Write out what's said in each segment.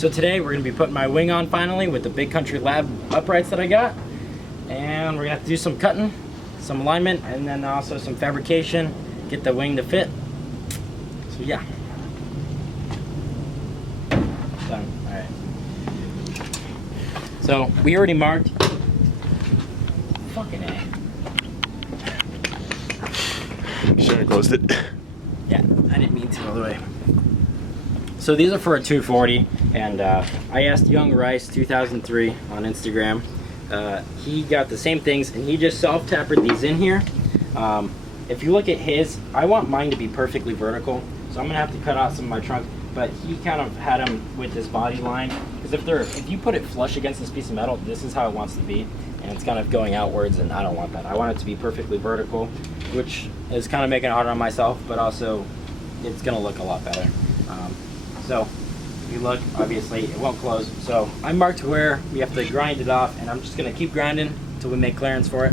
So today we're gonna be putting my wing on finally with the Big Country Lab uprights that I got. And we're gonna have to do some cutting, some alignment, and then also some fabrication, get the wing to fit. So yeah. Done, all right. So we already marked. Fucking A. You shouldn't have closed it. Yeah, I didn't mean to all the way. So these are for a 240, and I asked Young Rice 2003 on Instagram. He got the same things, and he just self-tapered these in here. If you look at his, I want mine to be perfectly vertical, so I'm gonna have to cut out some of my trunk. But he kind of had them with this body line, because if you put it flush against this piece of metal, this is how it wants to be, and it's kind of going outwards, and I don't want that. I want it to be perfectly vertical, which is kind of making it hard on myself, but also it's gonna look a lot better. So if you look, obviously it won't close. So I marked where we have to grind it off, and I'm just gonna keep grinding until we make clearance for it.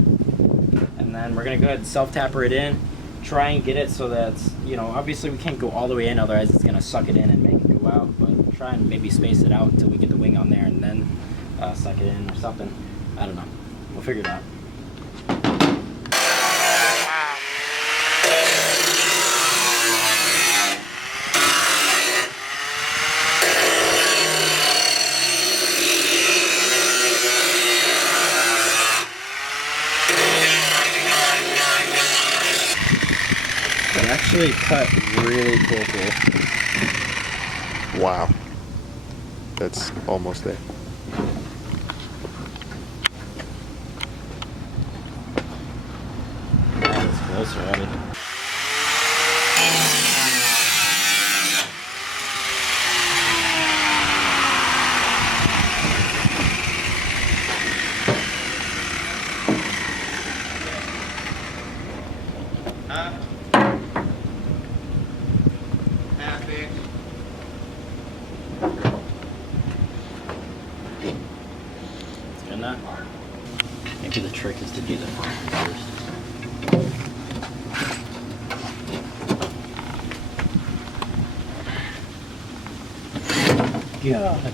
And then we're gonna go ahead and self-tapper it in, try and get it so that, you know, obviously we can't go all the way in, otherwise it's gonna suck it in and make it go out, but try and maybe space it out until we get the wing on there and then suck it in or something. I don't know, we'll figure it out. Actually cut really cool. Wow. That's almost there. That's close already. Maybe the trick is to do that first. God.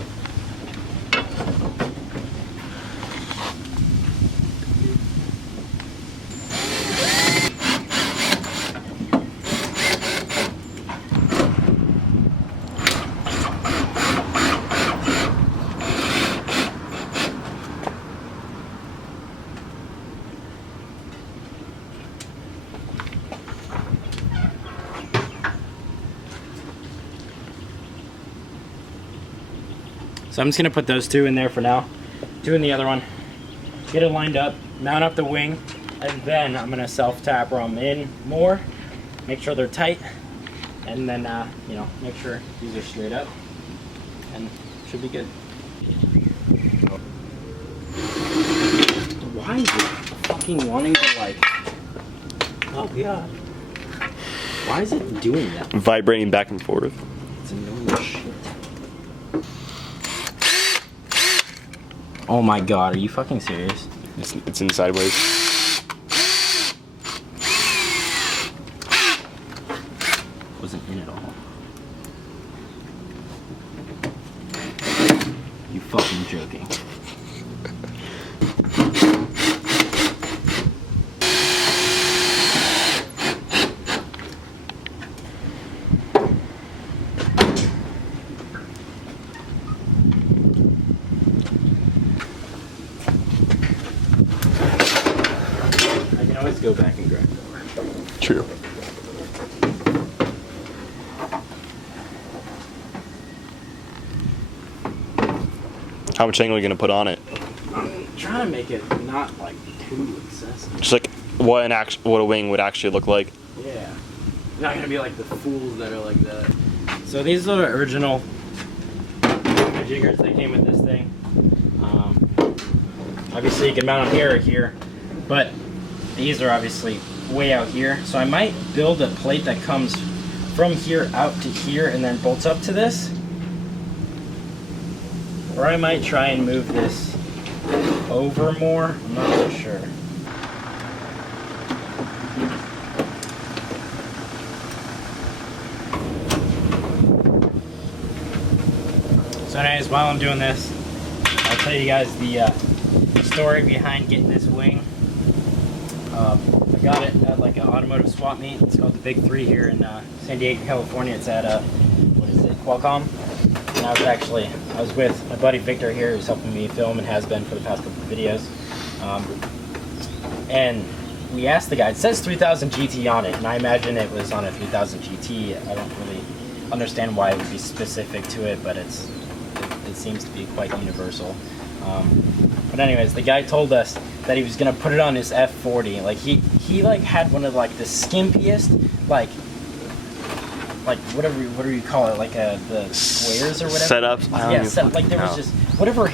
So I'm just gonna put those two in there for now. Two in the other one. Get it lined up, mount up the wing, and then I'm gonna self-taper them in more, make sure they're tight, and then you know, make sure these are straight up, and should be good. Why is it fucking wanting to like? Oh god. Why is it doing that? Vibrating back and forth. It's annoying as shit. Oh my god, are you fucking serious? It's in sideways. Wasn't in at all. You fucking joking. Let's go back and grind it over. True. How much angle are you gonna put on it? I'm trying to make it not like too excessive. Just like what a wing would actually look like. Yeah. Not gonna be like the fools that are like that. So these are the original jiggers that came with this thing. Obviously you can mount them here or here, but these are obviously way out here. So I might build a plate that comes from here out to here and then bolts up to this. Or I might try and move this over more. I'm not so sure. So anyways, while I'm doing this, I'll tell you guys the story behind getting this wing. I got it at like an automotive swap meet. It's called the Big 3 here in San Diego, California. It's at what is it, Qualcomm. And I was with my buddy Victor here, who's helping me film and has been for the past couple of videos. And we asked the guy. It says 3000 GT on it, and I imagine it was on a 3000 GT. I don't really understand why it would be specific to it, but it seems to be quite universal. But anyways, the guy told us that he was gonna put it on his F40. Like he like had one of like the skimpiest like whatever what do you call it, like the squares or whatever setups. Yeah, like there was just whatever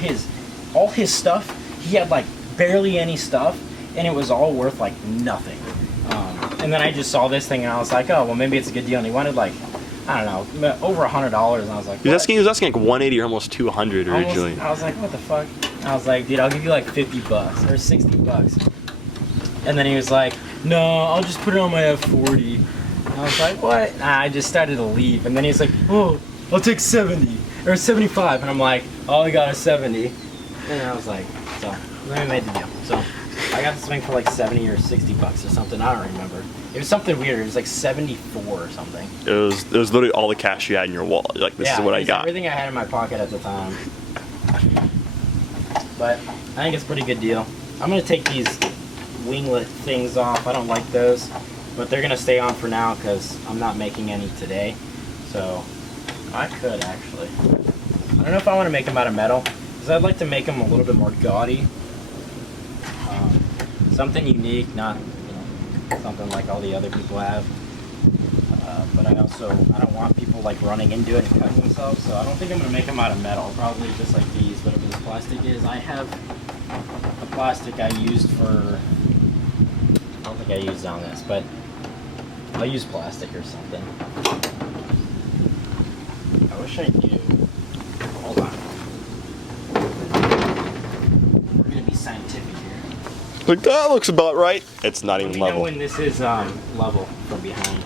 all his stuff. He had like barely any stuff, and it was all worth like nothing. And then I just saw this thing and I was like, oh well, maybe it's a good deal. And he wanted like, I don't know, over $100, and I was like, he was asking like 180 or almost 200 originally. I was like, what the fuck? I was like, dude, I'll give you like $50 or $60. And then he was like, no, I'll just put it on my F40. I was like, what? I just started to leave, and then he's like, oh, I'll take 70 or 75, and I'm like, oh, I got a 70. And I was like, so then we made the deal. So I got this thing for like 70 or $60 or something. I don't remember. It was something weird. It was like 74 or something. It was literally all the cash you had in your wallet. Like, this is what I got. Everything I had in my pocket at the time. But I think it's a pretty good deal. I'm gonna take these winglet things off. I don't like those, but they're gonna stay on for now because I'm not making any today. So I could actually. I don't know if I want to make them out of metal, because I'd like to make them a little bit more gaudy. Something unique, not something like all the other people have. But I don't want people like running into it and cutting themselves, so I don't think I'm gonna make them out of metal. Probably just like these, whatever this plastic is. I have a plastic I used for. I don't think I used on this, but I'll use plastic or something. I wish I knew. Hold on. We're gonna be scientific here. Like, that looks about right. It's not even Let me know level. when this is level from behind.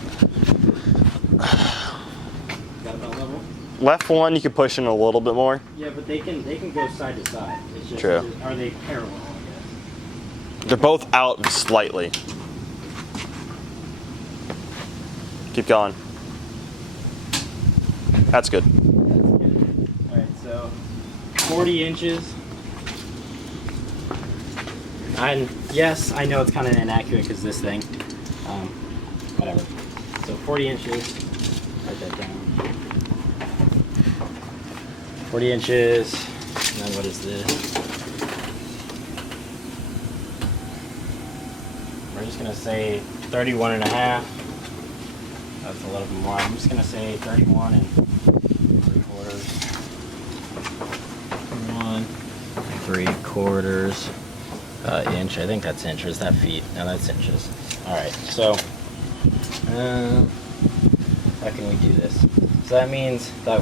Got about level? Left one, you can push in a little bit more. Yeah, but they can go side to side. It's just, True. Are they parallel, I guess? They're both out slightly. Keep going. That's good. That's good. Alright, so 40 inches. And yes, I know it's kind of inaccurate because this thing. Whatever. So 40 inches. Write that down. 40 inches. And then what is this? We're just gonna say 31 and a half. That's a little bit more. I'm just gonna say 31 and 3/4. 31 and 3/4 inch. I think that's inches. That feet? No, that's inches. All right. So how can we do this? So that means that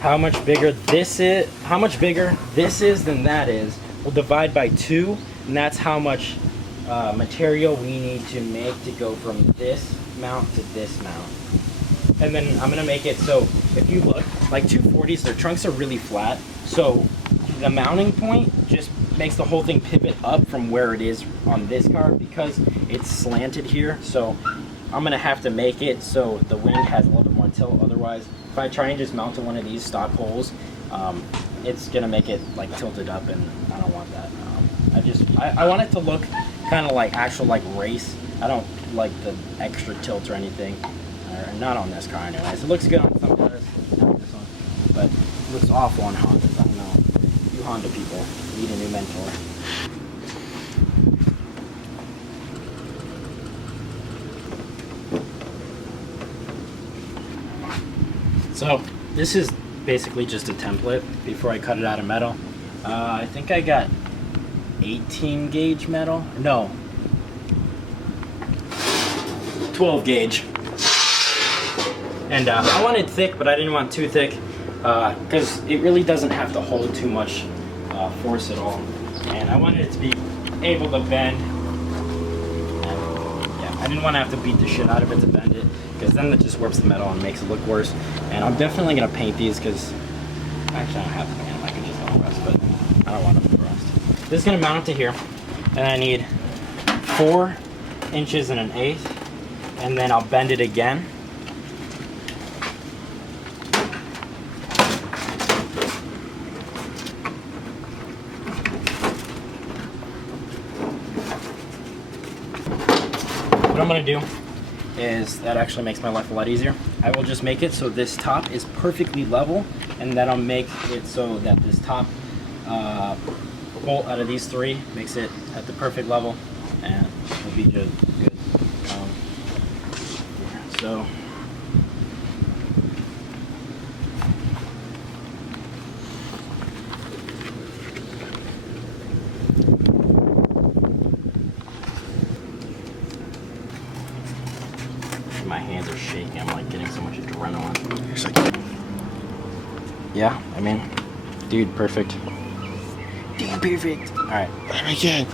how much bigger this is than that is, we'll divide by 2, and that's how much material we need to make to go from this mount to this mount. And then I'm gonna make it so if you look, like 240s, their trunks are really flat, so the mounting point just makes the whole thing pivot up from where it is on this car because it's slanted here. So I'm gonna have to make it so the wing has a little bit more tilt. Otherwise, if I try and just mount to one of these stock holes, it's gonna make it like tilted up, and I don't want that. I want it to look kind of like actual like race. I don't like the extra tilt or anything. Not on this car anyways. It looks good on some cars, not this one, but it looks awful on Hondas. I don't know. You Honda people need a new mentor. So this is basically just a template before I cut it out of metal. I think I got 18 gauge metal. No, 12 gauge. And I wanted thick, but I didn't want too thick because it really doesn't have to hold too much force at all. And I wanted it to be able to bend. And, yeah, I didn't want to have to beat the shit out of it to bend it, because then it just warps the metal and makes it look worse. And I'm definitely going to paint these because Actually, I don't have to pan them. I can just let them rest, but I don't want them to rust. This is gonna mount to here, and I need 4 inches and 1/8, and then I'll bend it again. What I'm gonna do is, that actually makes my life a lot easier. I will just make it so this top is perfectly level, and then I'll make it so that this top bolt out of these 3 makes it at the perfect level, and it'll be just good. So my hands are shaking. I'm like getting so much adrenaline. Yeah, I mean, dude, perfect. Dude, perfect. All right. Again.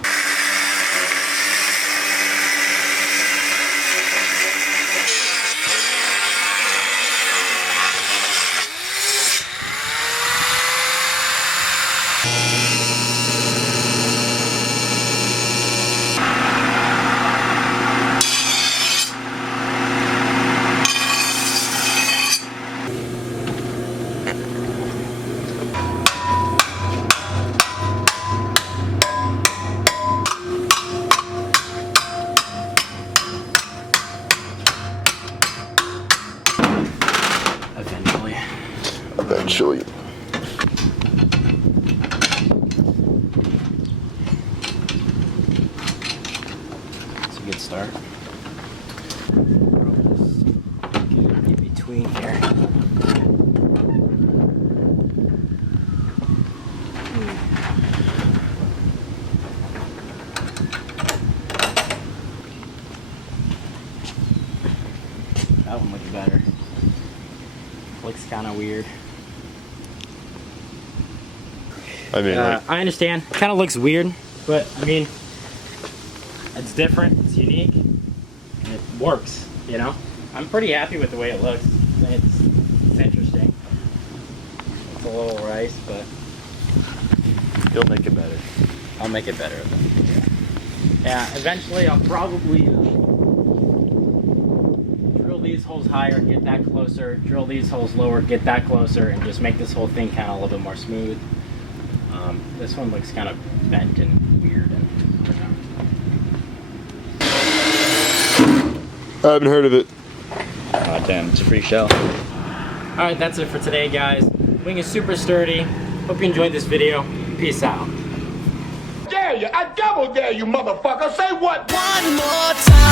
Eventually. It's a good start. Get in between here. That one looks better. Looks kind of weird. I mean, I understand. Kind of looks weird, but I mean, it's different. It's unique. And it works. You know, I'm pretty happy with the way it looks. It's interesting. It's a little rice, but you'll make it better. I'll make it better. Yeah. Eventually, I'll probably drill these holes higher, get that closer. Drill these holes lower, get that closer, and just make this whole thing kind of a little bit more smooth. This one looks kind of bent and weird, and I haven't heard of it. Oh damn, it's a free shell. Alright, that's it for today, guys. Wing is super sturdy. Hope you enjoyed this video. Peace out. Dare you, I double dare you, motherfucker. Say what? One more time.